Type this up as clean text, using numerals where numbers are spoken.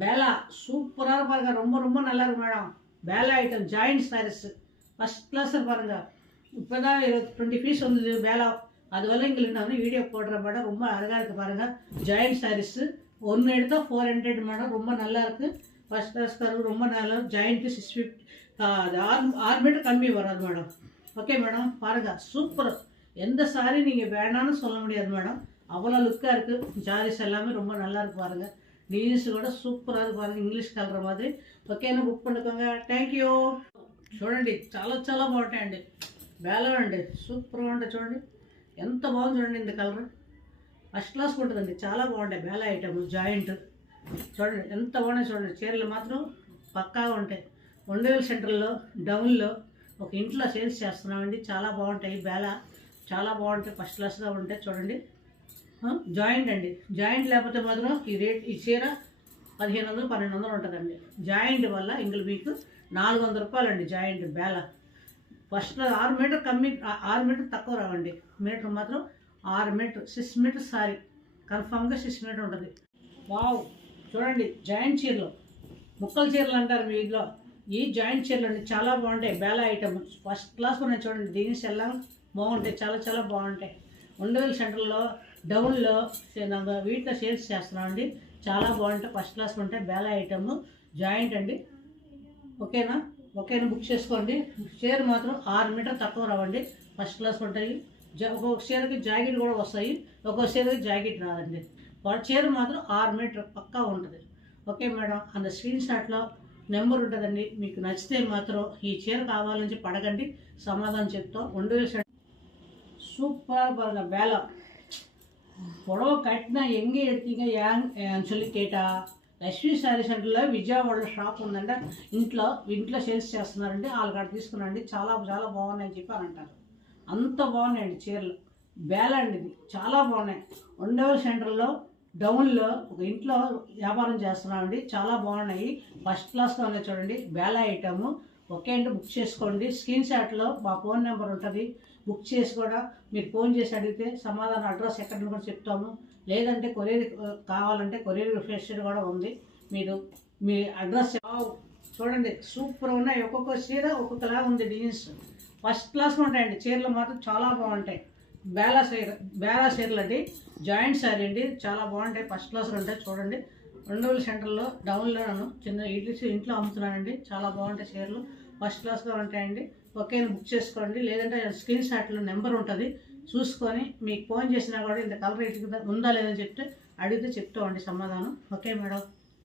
Bela சூப்பராக பாருங்க, ரொம்ப ரொம்ப நல்லா இருக்கு மேடம். பேலா item joint saris first class பாருங்க. இப்போ தான் 20 பீஸ் வந்தது பேலா. அது வரல எங்களுக்கு நான் வந்து வீடியோ போடுற மேடம். ரொம்ப அழகாக இருக்குது பாருங்கள். ஜாயிண்ட் சாரீஸு ஒன்று எடுத்தால் 400 மேடம். ரொம்ப நல்லா இருக்குது. ஃபஸ்ட் கிளாஸ் கருக்கு ரொம்ப நல்லா. ஜாயிண்ட்டு 650, அது 6 மீட்டர் கம்மி வராது மேடம். ஓகே மேடம், பாருங்கள் சூப்பர். எந்த சாரீ நீங்கள் வேணான்னு சொல்ல முடியாது மேடம். அவ்வளோ லுக்காக இருக்குது. சாரீஸ் எல்லாமே ரொம்ப நல்லா இருக்கு பாருங்கள். డిజైన్స్ కూడా సూపర్ అది బాగా ఇంగ్లీష్ కలర్ మాది. ఓకేనా, బుక్ పండుకోంగా. Thank you. చూడండి చాలా చాలా బాగుంటాయండి. బేలం అండి, సూపర్గా ఉంటాయి. చూడండి ఎంత బాగుంది చూడండి. ఇంత కలర్ ఫస్ట్ క్లాస్ ఉంటుందండి. చాలా బాగుంటాయి బేల ఐటమ్ జాయింట్. చూడండి ఎంత బాగున్నాయి చూడండి. చీరలు మాత్రం పక్కాగా ఉంటాయి. ఒండేలు సెంటర్లో డౌన్లో ఒక ఇంట్లో సేల్స్ చేస్తున్నామండి. చాలా బాగుంటాయి బేల, చాలా బాగుంటాయి. ఫస్ట్ క్లాస్గా ఉంటాయి. చూడండి జాయింట్ అండి. జాయింట్ లేకపోతే మాత్రం ఈ రేట్, ఈ చీర 1500 1200 ఉంటుందండి. జాయింట్ వల్ల ఇందులో మీకు 400 రూపాయలు అండి జాయింట్ బేల. ఫస్ట్ 6 మీటర్ కమ్మి, 6 మీటర్ తక్కువ రావండి. మీటర్ మాత్రం 6 మీటర్, 6 మీటర్ సారీ కన్ఫామ్గా 6 మీటర్ ఉంటుంది. వావ్, చూడండి జాయింట్ చీరలు, ముక్కల చీరలు అంటారు మీ ఇంట్లో. ఈ జాయింట్ చీరలు అండి చాలా బాగుంటాయి. బేల ఐటమ్ ఫస్ట్ క్లాస్ ఉన్నాయి చూడండి. డిజైన్స్ ఎలా బాగుంటాయి, చాలా చాలా బాగుంటాయి. ఒండేలు సెంటర్లో డౌన్లో వీటిలో సేల్స్ చేస్తున్నామండి. చాలా బాగుంటాయి. ఫస్ట్ క్లాస్ ఉంటాయి బేల ఐటమ్ జాయింట్ అండి. ఓకేనా, ఓకేనా, బుక్ చేసుకోండి. చీర మాత్రం 6 మీటర్ తక్కువ రావండి. ఫస్ట్ క్లాస్ ఉంటాయి. ఒక్కొక్క చీరకి జాకెట్ కూడా వస్తాయి, ఒక్కొక్క చీరకి జాకెట్ రాదండి. చీర మాత్రం 6 మీటర్ పక్కా ఉంటుంది. ఓకే మేడం, அந்த స్క్రీన్ షాట్లో నెంబర్ ఉంటుందండి. మీకు నచ్చితే మాత్రం ఈ చీర కావాలని పడగండి, సమాధానం చెప్తాం. 2000 சூப்பராக பாருங்கள். வேலை புடவை கட்டினா எங்கே எடுத்தீங்க ஏன்னு சொல்லி கேட்டா, లక్ష్మీ శారీ సెంటర్లో విజయవాడలో షాప్ ఉందంట. ఇంట్లో సేల్స్ చేస్తున్నారండి. వాళ్ళకి అక్కడ తీసుకున్నాండి. చాలా చాలా బాగున్నాయని చెప్పి అని అంటారు. అంత బాగున్నాయండి చీరలు. బేల అండి, ఇది చాలా బాగున్నాయి. ఒండేలు సెంటర్లో డౌన్లో ఒక ఇంట్లో వ్యాపారం చేస్తున్నామండి. చాలా బాగున్నాయి. ఫస్ట్ క్లాస్గా ఉన్నాయి చూడండి. బేల ఐటము. ఓకే అండి, బుక్ చేసుకోండి. స్క్రీన్ షాట్లో మా ఫోన్ నెంబర్ ఉంటుంది. బుక్ చేసి కూడా మీరు ఫోన్ చేసి అడిగితే సమాధానం, అడ్రస్ ఎక్కడిని కూడా చెప్తాము. లేదంటే కొరియర్ కావాలంటే కొరియర్ ఫెసిలిటీ కూడా ఉంది. మీరు మీ అడ్రస్ చూడండి. సూపర్ ఉన్నాయి. ఒక్కొక్క చీర ఒక్కొక్కలా ఉంది. డిజైన్స్ ఫస్ట్ క్లాస్లో ఉంటాయండి. చీరలు మాత్రం చాలా బాగుంటాయి. బేల చీరలు అండి. జాయింట్ శారీ అండి. చాలా బాగుంటాయి. ఫస్ట్ క్లాస్లో ఉంటాయి. చూడండి, ఒండేలు సెంటర్లో డౌన్లో నేను చిన్న ఇంట్లో అమ్ముతున్నానండి. చాలా బాగుంటాయి చీరలు. ఫస్ట్ క్లాస్గా ఉంటాయండి. ఓకే, బుక్ చేసుకోండి. లేదంటే స్క్రీన్ షాట్లో నెంబర్ ఉంటుంది, చూసుకొని మీకు ఫోన్ చేసినా కూడా ఇంత కలర్ ఉందా లేదని చెప్తే అడిగితే చెప్తామండి సమాధానం. Okay madam.